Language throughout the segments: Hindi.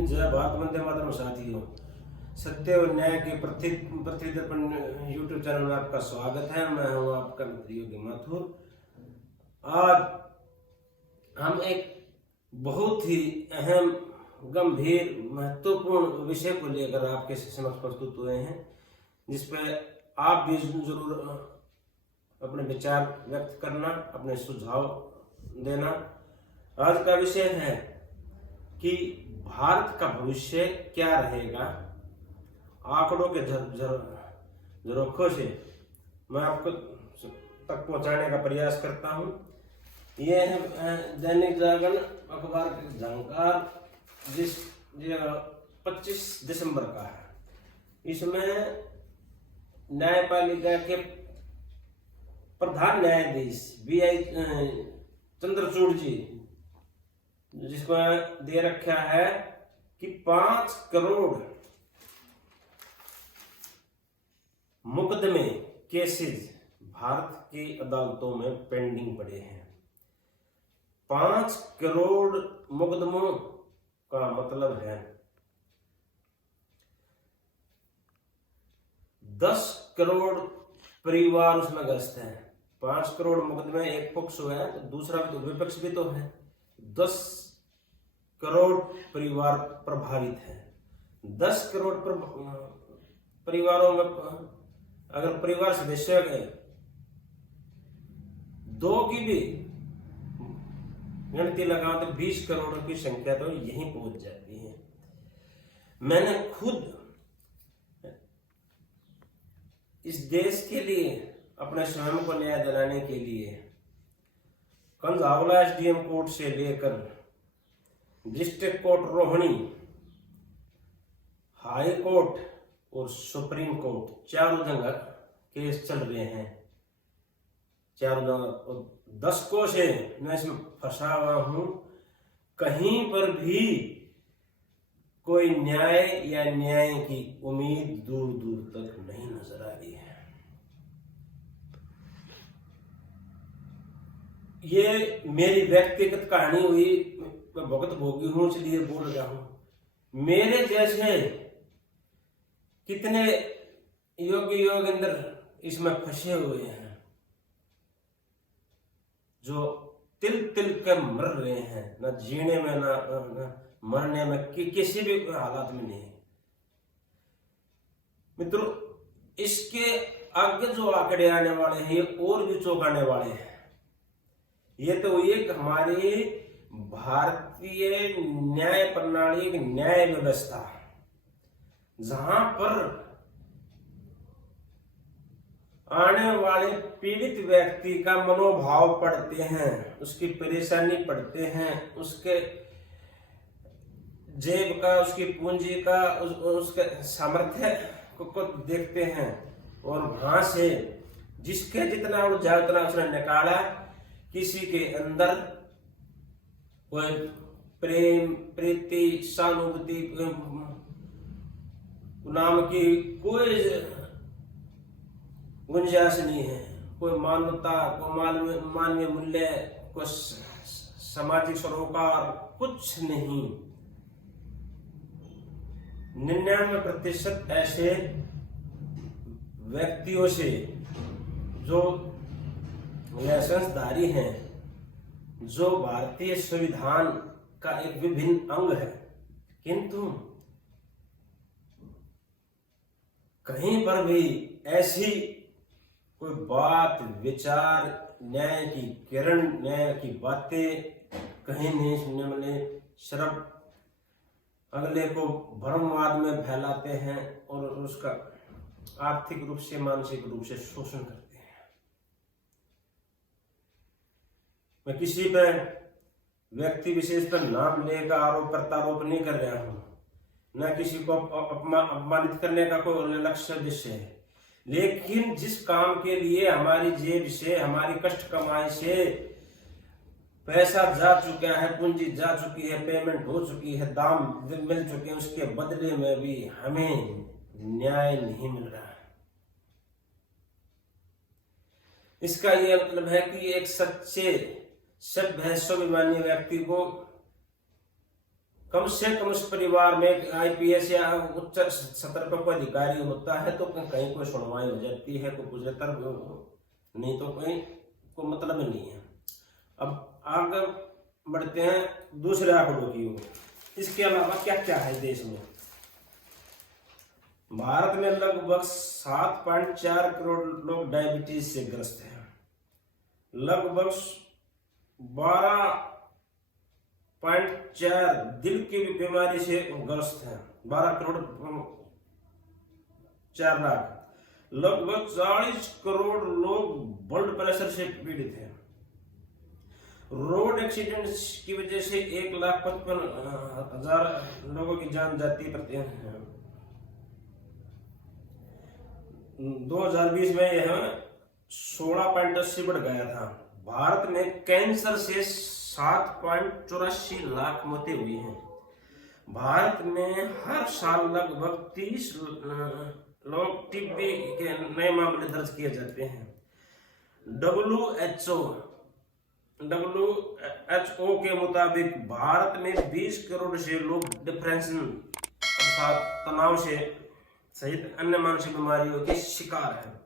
हिंद, जय भारत, वंदे मातरम। साथियों, सत्य और न्याय के पृथ्वी दर्पण यूट्यूब चैनल में आपका स्वागत है। मैं हूं आपका मित्र योगी माथुर। आज हम एक बहुत ही अहम, गंभीर, महत्वपूर्ण विषय को लेकर आपके समक्ष प्रस्तुत हुए हैं, जिस पर आप भी जरूर अपने विचार व्यक्त करना, अपने सुझाव देना। आज का विषय है कि भारत का भविष्य क्या रहेगा। आंकड़ों के झरोखों से मैं आपको तक पहुंचाने का प्रयास करता हूं। यह है दैनिक जागरण अखबार के झंकार, जिस 25 दिसंबर का है। इसमें न्यायपालिका के प्रधान न्यायाधीश BI चंद्रचूड़ जी, जिसको दे रखा है कि 5 करोड़ मुकदमे, केसेस भारत की अदालतों में पेंडिंग पड़े हैं। 5 करोड़ मुकदमों का मतलब है 10 करोड़ परिवार उसमें ग्रस्त है। 5 करोड़ मुकदमे एक पक्ष है, तो दूसरा भी तो विपक्ष भी तो है। 10 करोड़ परिवार प्रभावित है। 10 करोड़ परिवारों में अगर परिवार सदस्य गए 2 की भी गिनती लगाओ तो 20 करोड़ की संख्या तो यहीं पहुंच जाती है। मैंने खुद इस देश के लिए, अपने स्वयं को न्याय दिलाने के लिए कंझावला SDM कोर्ट से लेकर district court Rohini, high court और सुप्रीम कोर्ट, चारों जगह केस चल रहे हैं। चारों जगह 10 को से मैं इसमें फंसा हुआ हूं। कहीं पर भी कोई न्याय या न्याय की उम्मीद दूर दूर तक नहीं नजर आ रही है। ये मेरी व्यक्तिगत कहानी हुई, मैं भुगत भोगी हूं, इसलिए बोल रहा हूं। मेरे जैसे कितने योगी योगेंद्र इसमें फंसे हुए हैं, जो तिल तिल कर मर रहे हैं, न जीने में न मरने में, किसी भी हालात में नहीं। मित्रों, इसके आगे जो आंकड़े आने वाले हैं ये और भी चौंकाने वाले हैं। ये तो एक हमारी भारतीय न्याय प्रणाली, एक न्याय व्यवस्था, जहां पर आने वाले पीड़ित व्यक्ति का मनोभाव पढ़ते हैं, उसकी परेशानी पढ़ते हैं, उसके जेब का, उसकी पूंजी का, उसके सामर्थ्य को देखते हैं, और वहां से जिसके जितना ऊर्जा उतना उसने निकाला। किसी के अंदर कोई प्रेम, प्रीति, सहानुभूति नाम की कोई गुंजाइश नहीं है। कोई मानवता, कोई मानवीय मूल्य, कोई सामाजिक सरोकार, कुछ नहीं। 99% ऐसे व्यक्तियों से जो लाइसेंसधारी हैं, जो भारतीय संविधान का एक विभिन्न अंग है, किंतु कहीं पर भी ऐसी कोई बात, विचार, न्याय की किरण, न्याय की बातें कहीं नहीं सुनने मिले। सिर्फ अगले को भ्रमवाद में फैलाते हैं और उसका आर्थिक रूप से, मानसिक रूप से शोषण करते हैं। मैं किसी पर, व्यक्ति विशेष पर नाम लेकर आरोप प्रत्यारोप नहीं कर रहा हूं, न किसी को अपमानित करने का कोई लक्ष्य उद्देश्य है। लेकिन जिस काम के लिए हमारी जेब से, हमारी कष्ट कमाई से पैसा जा चुका है, पूंजी जा चुकी है, पेमेंट हो चुकी है, दाम मिल चुके हैं, उसके बदले में भी हमें न्याय नहीं मिल रहा है। इसका यह मतलब है कि एक सच्चे, सभ्य, स्वाभिमानी व्यक्ति को कम से कम उस परिवार में आईपीएस या उच्च स्तर पर कोई अधिकारी होता है तो कहीं कोई सुनवाई हो जाती है, कोई गुजरतर, नहीं तो कहीं को मतलब नहीं है। अब आगे बढ़ते हैं दूसरे आंकड़ों की ओर। इसके अलावा क्या क्या है देश में। भारत में लगभग 7.4 करोड़ लोग डायबिटीज से ग्रस्त हैं। लगभग 12.4 दिल की बीमारी से ग्रस्त हैं। 12 करोड़ 4 लाख। लगभग 40 करोड़ लोग ब्लड प्रेशर से पीड़ित हैं। रोड एक्सीडेंट की वजह से 1,55,000 लोगों की जान जाती है प्रति। 2020 में यह 16.80 बढ़ गया था। भारत में कैंसर से 7.84 लाख मौतें हुई हैं। भारत में हर साल लगभग 30 लोग टीबी के नए मामले दर्ज किए जाते हैं। WHO के मुताबिक भारत में 20 करोड़ से लोग डिप्रेशन अर्थात तनाव से सहित अन्य मानसिक बीमारियों के शिकार हैं।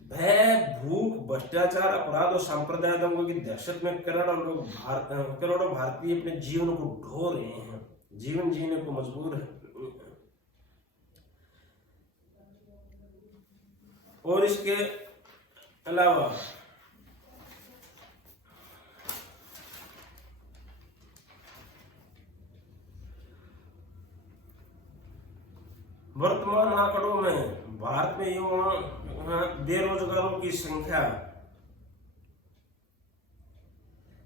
भय, भूख, भ्रष्टाचार, अपराध और सांप्रदायिक दंगों की दहशत में करोड़ों भारतीय अपने जीवन को ढो रहे हैं, जीवन जीने को मजबूर है। और इसके अलावा वर्तमान आंकड़ों में भारत में युवा बेरोजगारों की संख्या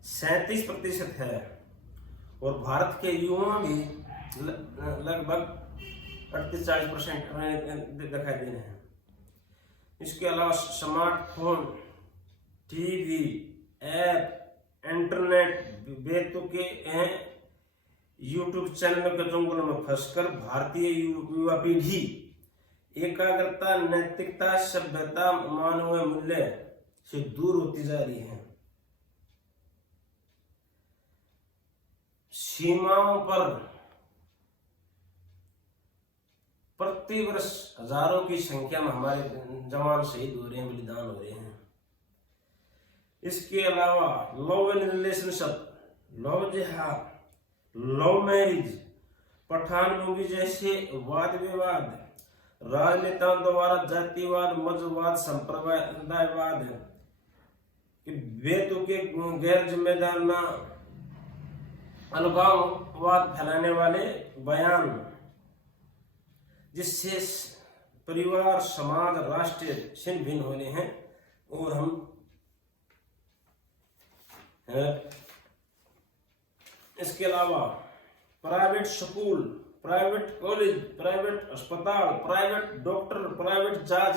37% है और भारत के युवा भी लगभग 38-40% दिखाई दे रहे हैं। इसके अलावा स्मार्टफोन, टीवी, ऐप, इंटरनेट, बेतुके यूट्यूब चैनल के जंगलों में फंसकर भारतीय युवा पीढ़ी एकाग्रता, नैतिकता, सभ्यता, मानवीय मूल्य से दूर होती जा रही है। सीमाओं पर प्रतिवर्ष हजारों की संख्या में हमारे जवान शहीद हो रहे हैं, बलिदान हो रहे हैं। इसके अलावा लव एंड रिलेशनशिप, लव जिहाद, लव मैरिज, पठान मूवी जैसे वाद विवाद, राजनेताओं द्वारा जातिवाद, मजवाद, संप्रदायवाद, बेतुके गैर जिम्मेदाराना अलगाववाद फैलाने वाले बयान, जिससे परिवार, समाज, राष्ट्र छिन्न भिन्न होने हैं। और हम इसके अलावा private school, private college, private अस्पताल, प्राइवेट डॉक्टर, प्राइवेट जांच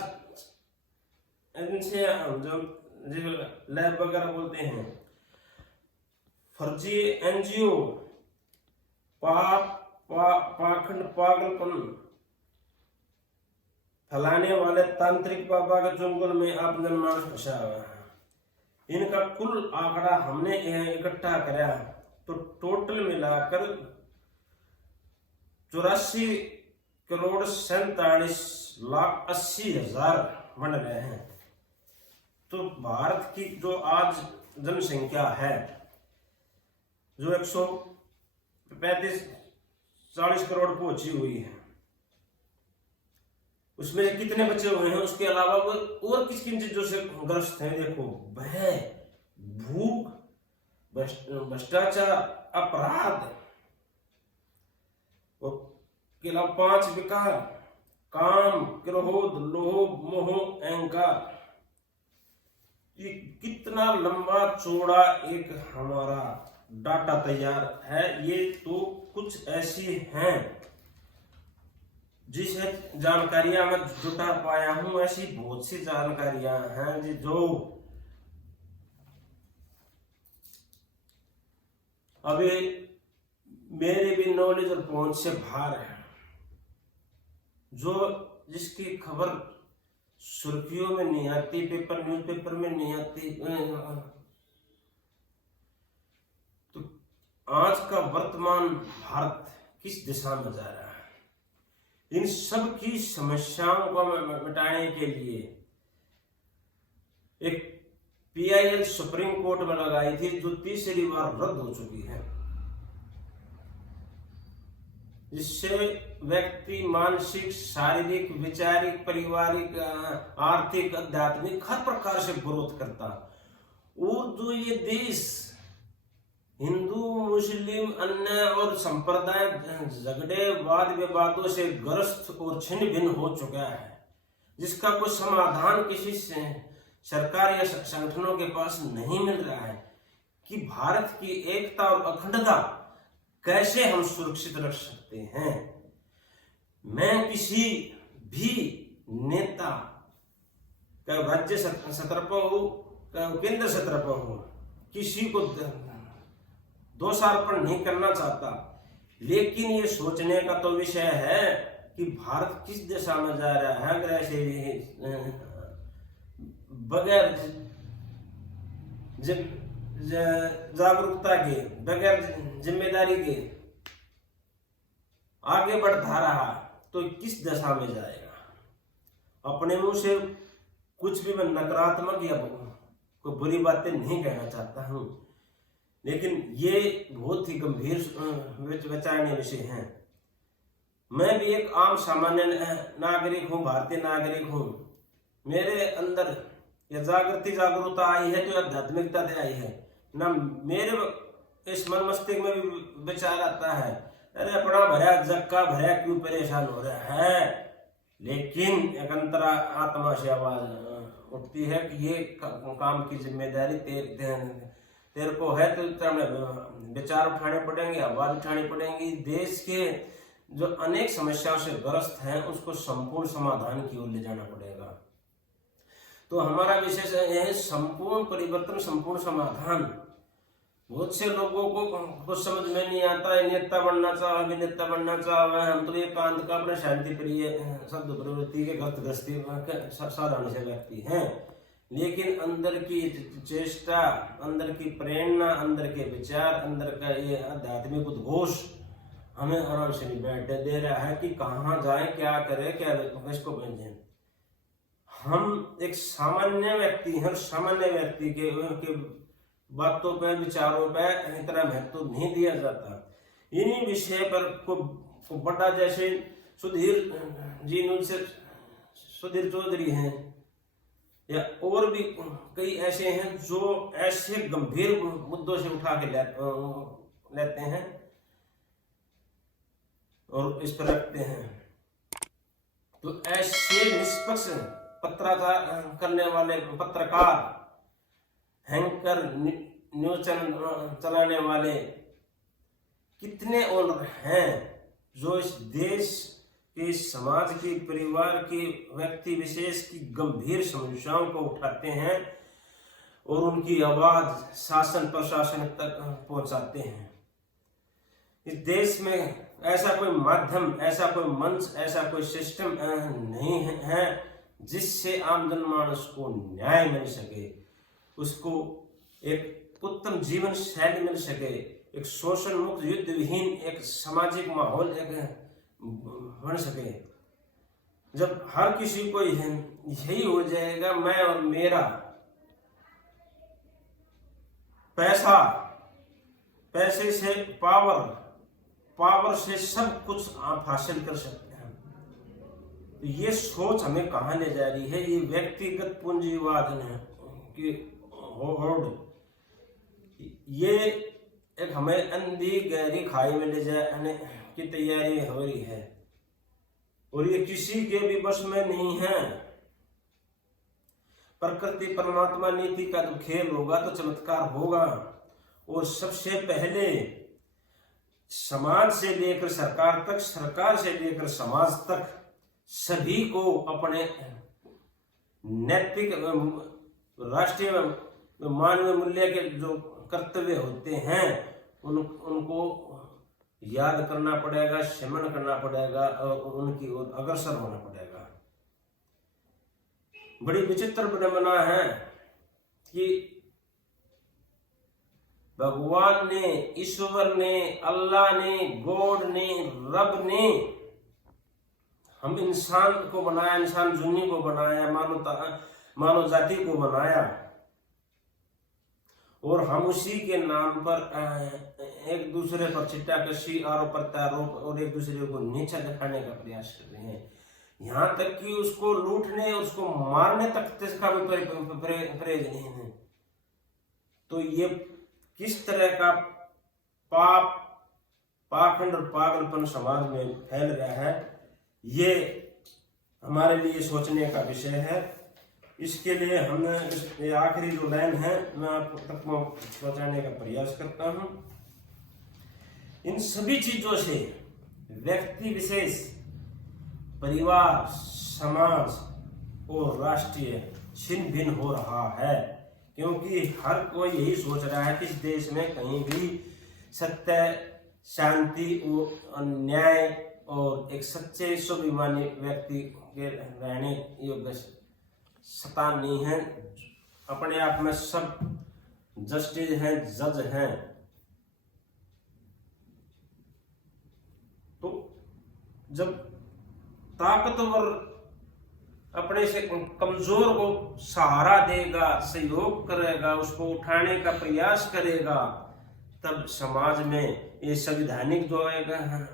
एजेंसियां जो लैब वगैरह बोलते हैं, फर्जी एनजीओ, पाखंड, पागलपन फैलाने वाले तांत्रिक बाबा के चुंगल में आप जनमानस फंसा हुआ है। इनका कुल आंकड़ा हमने इकट्ठा कराया तो टोटल मिलाकर 84 करोड़ 47,80,000 बन गए हैं। तो भारत की जो आज जनसंख्या है जो 135-40 करोड़ पहुंची हुई है, उसमें कितने बचे हुए हैं, उसके अलावा वो और किस किन चीजों से ग्रस्त हैं। देखो, भय, भूख, भ्रष्टाचार, अपराध, और 5 विकार, काम, क्रोध, लोभ, मोह, अहंकार। ये कितना लंबा चौड़ा एक हमारा डाटा तैयार है। ये तो कुछ ऐसी हैं जिस जानकारियां मैं जुटा पाया हूं, ऐसी बहुत सी जानकारियां हैं जो अभी मेरे भी नॉलेज और पहुंच से बाहर है, जो जिसकी खबर सुर्खियों में नहीं आती, न्यूज़पेपर में नहीं आती। तो आज का वर्तमान भारत किस दिशा में जा रहा है, इन सब की समस्याओं को मिटाने के लिए एक PIL सुप्रीम कोर्ट में लगाई थी, जो तीसरी बार रद्द हो चुकी है, जिससे व्यक्ति मानसिक, शारीरिक, वैचारिक, पारिवारिक, आर्थिक, आध्यात्मिक हर प्रकार से ग्रोथ करता। और जो ये देश हिंदू, मुस्लिम, अन्य और संप्रदाय झगड़े, वाद विवादों से ग्रस्त और छिन्न भिन्न हो चुका है, जिसका कोई समाधान किसी से सरकार या संगठनों के पास नहीं मिल रहा है, कि भारत की एकता और अखंडता कैसे हम सुरक्षित रख सकते हैं। मैं किसी भी नेता का राज्य सत्र पर हो, केंद्र सत्र पर हो, किसी को दोषारोपण नहीं करना चाहता, लेकिन ये सोचने का तो विषय है कि भारत किस दिशा में जा रहा है। अगर ऐसे बगैर जागरूकता के, बगैर जिम्मेदारी के आगे बढ़ता रहा तो किस दिशा में जाएगा। अपने मुंह से कुछ भी मैं नकारात्मक या कोई बुरी बातें नहीं कहना चाहता हूं, लेकिन ये बहुत ही गंभीर विचारणीय विषय है। मैं भी एक आम सामान्य नागरिक हूं, भारतीय नागरिक हूं। मेरे अंदर ये जागरूकता आई है, जो आध्यात्मिकता से आई है ना। मेरे इस मन मस्तिष्क में भी विचार आता है, अरे अपना भरा जग का भरा क्यों परेशान हो रहा है। लेकिन एक अंतर आत्मा से आवाज उठती है कि ये काम की जिम्मेदारी तेरे को है, तो विचार उठाने पड़ेंगे, आवाज उठानी पड़ेंगी। देश के जो अनेक समस्याओं से ग्रस्त हैं, उसको संपूर्ण समाधान की ओर ले जाना पड़ेगा। तो हमारा विशेष यह है संपूर्ण परिवर्तन, संपूर्ण समाधान। बहुत से लोगों को कुछ समझ में नहीं आता है, नेता बनना चाह, अभिनेता बनना चाह, हम तो ये कांत का अपने शांति प्रिय, शब्द प्रवृत्ति के ग्रस्ती साधारण से व्यक्ति हैं। लेकिन अंदर की चेष्टा, अंदर की प्रेरणा, अंदर के विचार, अंदर का ये आध्यात्मिक उद्घोष हमें आराम से नहीं बैठने दे रहा है कि कहाँ जाए, क्या करे, क्या किसको भेजें। हम एक सामान्य व्यक्ति हैं, सामान्य व्यक्ति के बातों पे, विचारों पे इतना महत्व नहीं दिया जाता। इन्हीं विषय पर को बड़ा, जैसे सुधीर जी, उनसे सुधीर चौधरी हैं, या और भी कई ऐसे हैं जो ऐसे गंभीर मुद्दों से उठा के लेते हैं और इस पर रखते हैं। तो ऐसे निष्पक्ष पत्रकार करने वाले पत्रकार, हैंकर, न्यूज चैनल चलाने वाले कितने और हैं जो इस देश के, समाज की, परिवार की, व्यक्ति विशेष की गंभीर समस्याओं को उठाते हैं और उनकी आवाज शासन प्रशासन तक पहुंचाते हैं। इस देश में ऐसा कोई माध्यम, ऐसा कोई मंच, ऐसा कोई सिस्टम नहीं है जिससे आम जनमानस को न्याय मिल सके, उसको एक उत्तम जीवन शैली मिल सके, एक शोषण मुक्त, युद्ध विहीन एक सामाजिक माहौल बन सके। जब हर किसी को यही हो जाएगा, मैं और मेरा, पैसा, पैसे से पावर, पावर से सब कुछ आप हासिल कर सकते हैं। तो ये सोच हमें कहाँ ले जा रही है? ये व्यक्तिगत पूंजीवाद की होड़, ये एक हमें अंधी गहरी खाई में ले जाने की तैयारी हो रही है और ये किसी के भी बस में नहीं है। प्रकृति परमात्मा नीति का तो खेल होगा तो चमत्कार होगा। और सबसे पहले समाज से लेकर सरकार तक, सरकार से लेकर समाज तक सभी को अपने नैतिक, राष्ट्रीय, मानवीय मूल्य के जो कर्तव्य होते हैं उनको याद करना पड़ेगा, शमन करना पड़ेगा और उनकी ओर अग्रसर होना पड़ेगा। बड़ी विचित्र विडंबना है कि भगवान ने, ईश्वर ने, अल्लाह ने, गॉड ने, रब ने हम इंसान को बनाया, इंसान जुन्नी को बनाया, मानव जाति को बनाया, और हम उसी के नाम पर एक दूसरे पर छिट्टा कशी, आरोप प्रत्यारोप और एक दूसरे को नीचा दिखाने का प्रयास कर रहे हैं। यहाँ तक कि उसको लूटने, उसको मारने तक इसका भी प्रयोजन नहीं है। तो ये किस तरह का पाप, पाखंड और पागलपन समाज में फैल रहा है, ये हमारे लिए सोचने का विषय है। इसके लिए हमने ये आखिरी जो लाइन है मैं आप तक पहुंचाने का प्रयास करता हूं। इन सभी चीजों से व्यक्ति विशेष, परिवार, समाज और राष्ट्रीय छिन्न भिन्न हो रहा है, क्योंकि हर कोई यही सोच रहा है कि इस देश में कहीं भी सत्य, शांति और न्याय और एक सच्चे स्वाभिमानी व्यक्ति के रहने योग्य सत्ता नहीं है। अपने आप में सब जस्टिस हैं, जज हैं। तो जब ताकतवर अपने से कमजोर को सहारा देगा, सहयोग करेगा, उसको उठाने का प्रयास करेगा, तब समाज में ये संवैधानिक जो है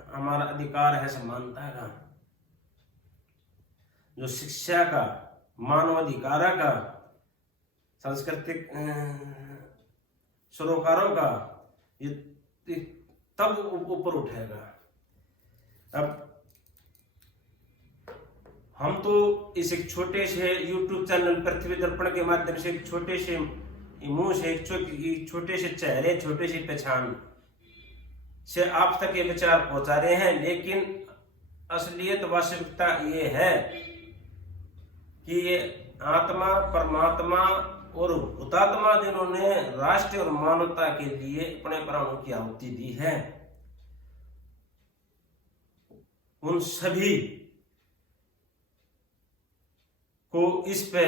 हमारा अधिकार है समानता का, जो शिक्षा का, मानवाधिकार का, सांस्कृतिक सरोकारों का, ये तब ऊपर उठेगा। अब हम तो इस एक छोटे से YouTube चैनल पृथ्वी दर्पण के माध्यम से एक छोटे से मुंह से, एक छोटे से चेहरे, छोटे से पहचान से आप तक ये विचार पहुंचा रहे हैं, लेकिन असलियत, वास्तविकता ये है कि ये आत्मा, परमात्मा और हुतात्मा जिन्होंने राष्ट्र और मानवता के लिए अपने प्राणों की आहुति दी है, उन सभी को इस पे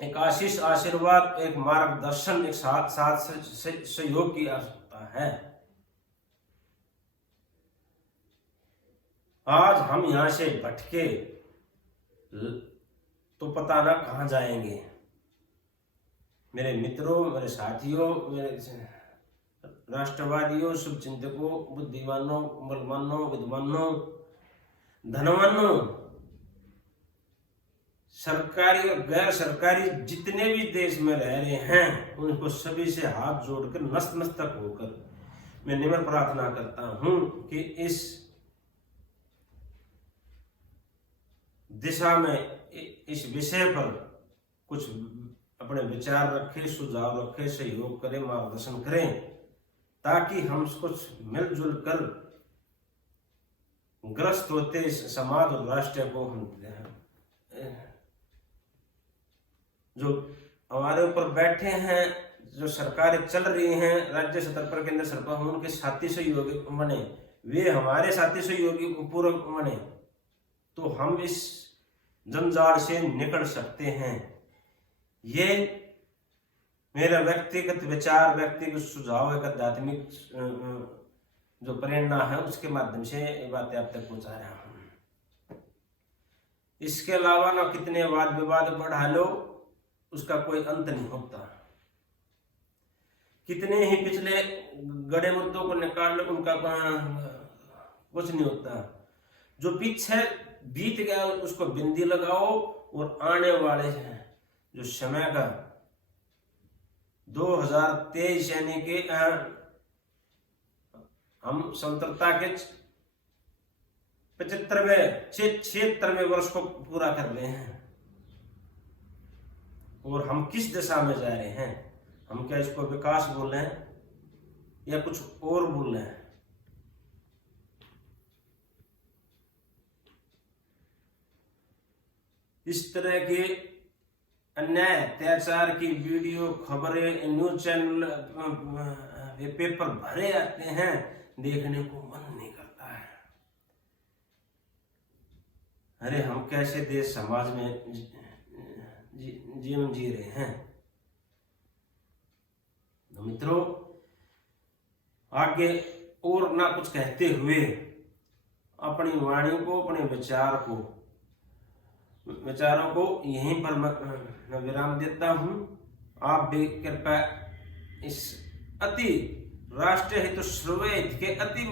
एक आशीष, आशीर्वाद, एक मार्गदर्शन, एक साथ सहयोग की आवश्यकता है। आज हम यहां से भटके तो पता ना कहां जाएंगे। मेरे मित्रों, मेरे साथियों, मेरे राष्ट्रवादियों, शुभचिंतकों, बुद्धिमानों, बलवानों, विद्वानों, धनवानों, सरकारी और गैर सरकारी जितने भी देश में रह रहे हैं, उनको सभी से हाथ जोड़कर नतमस्तक होकर मैं निम्र प्रार्थना करता हूं कि इस दिशा में, इस विषय पर कुछ अपने विचार रखें, सुझाव रखें, सहयोग करें, मार्गदर्शन करें, ताकि हम कुछ मिलजुल कर ग्रस्त होते समाज और राष्ट्र को हम जो हमारे ऊपर बैठे हैं, जो सरकारें चल रही हैं राज्य स्तर पर, केंद्र स्तर पर, हम उनके साथी सहयोगी बने, वे हमारे साथी सहयोगी पूर्व बने, तो हम इस जंजाल से निकल सकते हैं। ये मेरा व्यक्तिगत विचार, व्यक्तिगत सुझाव, एक आध्यात्मिक जो प्रेरणा है उसके माध्यम से ये बातें आप तक पहुंचा रहा हूं। इसके अलावा ना कितने वाद विवाद बढ़ा लो, उसका कोई अंत नहीं होता। कितने ही पिछले गड़े मुद्दों को निकाल लो, उनका कुछ नहीं होता। जो पीछे बीत गया उसको बिंदी लगाओ, और आने वाले जो समय का 2023 यानी कि हम स्वतंत्रता के 76वें वर्ष को पूरा कर रहे हैं, और हम किस दिशा में जा रहे हैं? हम क्या इसको विकास बोल रहे हैं या कुछ और बोल रहे हैं? इस तरह के अन्याय, अत्याचार की वीडियो, खबरें, न्यूज चैनल, पेपर भरे आते हैं, देखने को मन नहीं करता है। अरे हम कैसे देश समाज में जीवन जी रहे हैं? मित्रों, आगे और ना कुछ कहते हुए अपनी वाणी को, अपने विचारों को यहीं पर मैं विराम देता हूं। आप भी कृपया इस अति राष्ट्रीय हित सर्वहित के अति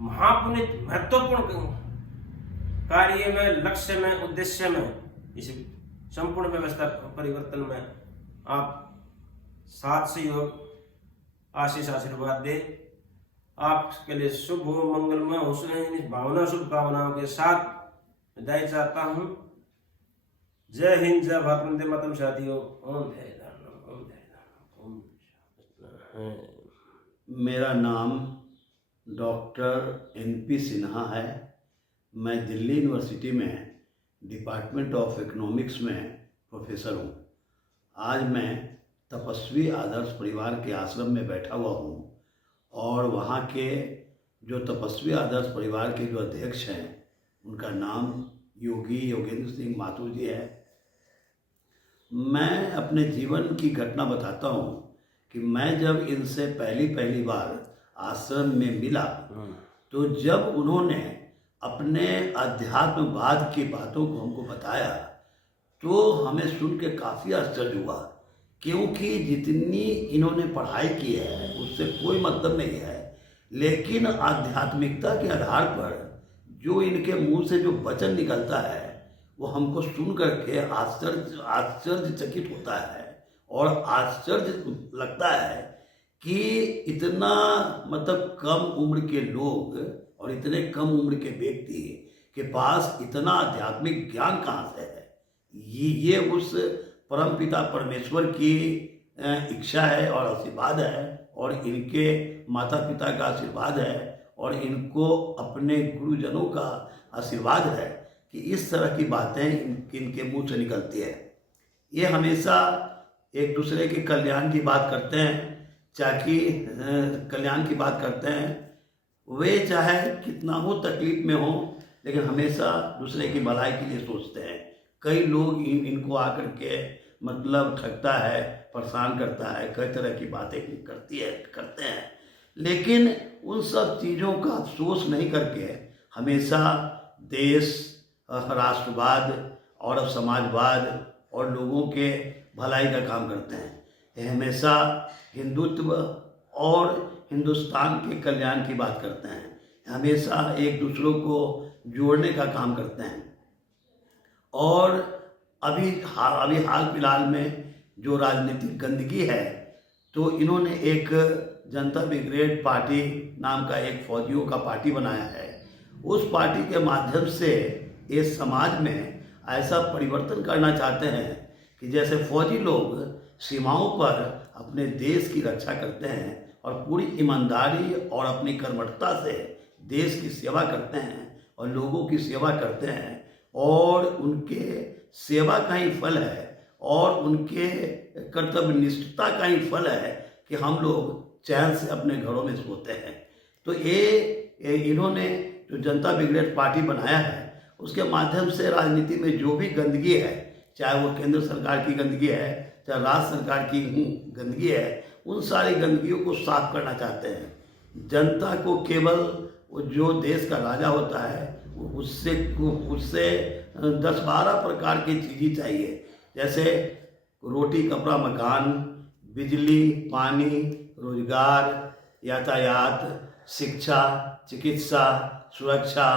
महापुनित महत्वपूर्ण कार्य में, लक्ष्य में, उद्देश्य में, इस संपूर्ण व्यवस्था परिवर्तन में आप साथ सहयोग, आशीष, आशीर्वाद दे। आपके लिए शुभ हो, मंगलमय हो, भावना शुभकामनाओं के साथ विदाई चाहता हूं। जय हिंद, जय भारत, वंदे मातरम साथियों। ओम जय राम, ओम जय राम, ओम। मेरा नाम डॉक्टर NP सिन्हा है। मैं दिल्ली यूनिवर्सिटी में डिपार्टमेंट ऑफ इकोनॉमिक्स में प्रोफेसर हूँ। आज मैं तपस्वी आदर्श परिवार के आश्रम में बैठा हुआ हूँ और वहाँ के जो तपस्वी आदर्श परिवार के जो अध्यक्ष हैं उनका नाम योगी योगेंद्र सिंह माथुर जी है। मैं अपने जीवन की घटना बताता हूँ कि मैं जब इनसे पहली बार आश्रम में मिला तो जब उन्होंने अपने अध्यात्मवाद की बातों को हमको बताया तो हमें सुन के काफ़ी आश्चर्य हुआ, क्योंकि जितनी इन्होंने पढ़ाई की है उससे कोई मतलब नहीं है, लेकिन आध्यात्मिकता के आधार पर जो इनके मुंह से जो वचन निकलता है वो हमको सुन करके आश्चर्यचकित होता है और आश्चर्य लगता है कि इतना मतलब कम उम्र के लोग और इतने कम उम्र के व्यक्ति के पास इतना आध्यात्मिक ज्ञान कहाँ से है। ये उस परमपिता परमेश्वर की इच्छा है और आशीर्वाद है और इनके माता पिता का आशीर्वाद है और इनको अपने गुरुजनों का आशीर्वाद है कि इस तरह की बातें इनके मुंह से निकलती है। ये हमेशा एक दूसरे के कल्याण की बात करते हैं, कल्याण की बात करते हैं। वे चाहे कितना हो तकलीफ में हो लेकिन हमेशा दूसरे की भलाई के लिए सोचते हैं। कई लोग इनको आकर के मतलब ठगता है, परेशान करता है, कई तरह की बातें करते हैं, लेकिन उन सब चीज़ों का अफसोस नहीं करके हमेशा देश, राष्ट्रवाद और समाजवाद और लोगों के भलाई का काम करते हैं। ये हमेशा हिंदुत्व और हिंदुस्तान के कल्याण की बात करते हैं, हमेशा एक दूसरों को जोड़ने का काम करते हैं। और अभी हाल फिलहाल में जो राजनीतिक गंदगी है तो इन्होंने एक जनता ब्रिगेड पार्टी नाम का एक फौजियों का पार्टी बनाया है। उस पार्टी के माध्यम से इस समाज में ऐसा परिवर्तन करना चाहते हैं कि जैसे फौजी लोग सीमाओं पर अपने देश की रक्षा करते हैं और पूरी ईमानदारी और अपनी कर्मठता से देश की सेवा करते हैं और लोगों की सेवा करते हैं और उनके सेवा का ही फल है और उनके कर्तव्य निष्ठता का ही फल है कि हम लोग चैन से अपने घरों में सोते हैं। तो ये इन्होंने जो जनता ब्रिगेड पार्टी बनाया है उसके माध्यम से राजनीति में जो भी गंदगी है, चाहे वो केंद्र सरकार की गंदगी है, चाहे राज्य सरकार की गंदगी है, उन सारी गंदगियों को साफ करना चाहते हैं। जनता को केवल जो देश का राजा होता है उससे 10-12 प्रकार की चीज़ें चाहिए, जैसे रोटी, कपड़ा, मकान, बिजली, पानी, रोजगार, यातायात, शिक्षा, चिकित्सा, सुरक्षा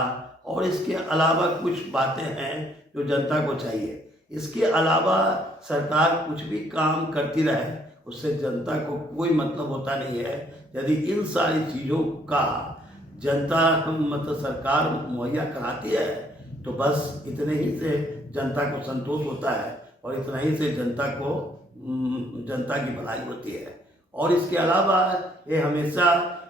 और इसके अलावा कुछ बातें हैं जो जनता को चाहिए। इसके अलावा सरकार कुछ भी काम करती रहे उससे जनता को कोई मतलब होता नहीं है। यदि इन सारी चीज़ों का जनता मतलब सरकार मुहैया कराती है तो बस इतने ही से जनता को संतोष होता है और इतना ही से जनता की भलाई होती है। और इसके अलावा ये हमेशा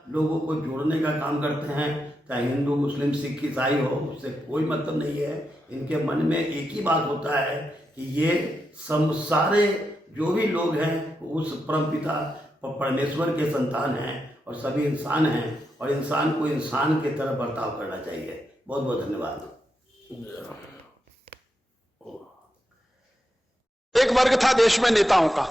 लोगों को जोड़ने का काम करते हैं, चाहे हिंदू, मुस्लिम, सिख, ईसाई हो, उससे कोई मतलब नहीं है। इनके मन में एक ही बात होता है कि ये सारे जो भी लोग हैं उस परमपिता परमेश्वर के संतान हैं और सभी इंसान हैं और इंसान को इंसान की तरह बर्ताव करना चाहिए। बहुत बहुत धन्यवाद। एक वर्ग था देश में नेताओं का,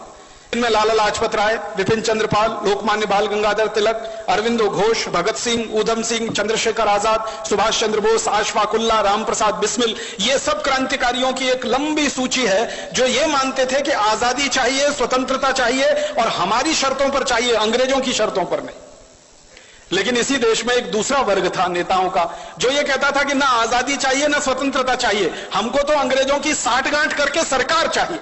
इनमें लाला लाजपत राय, विपिन चंद्र पाल, लोकमान्य बाल गंगाधर तिलक, अरविंदो घोष, भगत सिंह, ऊधम सिंह, चंद्रशेखर आजाद, सुभाष चंद्र बोस, अशफाक उल्लाह, राम प्रसाद बिस्मिल, ये सब क्रांतिकारियों की एक लंबी सूची है जो ये मानते थे कि आजादी चाहिए, स्वतंत्रता चाहिए और हमारी शर्तों पर चाहिए, अंग्रेजों की शर्तों पर नहीं। लेकिन इसी देश में एक दूसरा वर्ग था नेताओं का जो ये कहता था कि ना आजादी चाहिए ना स्वतंत्रता चाहिए, हमको तो अंग्रेजों की साठगांठ करके सरकार चाहिए।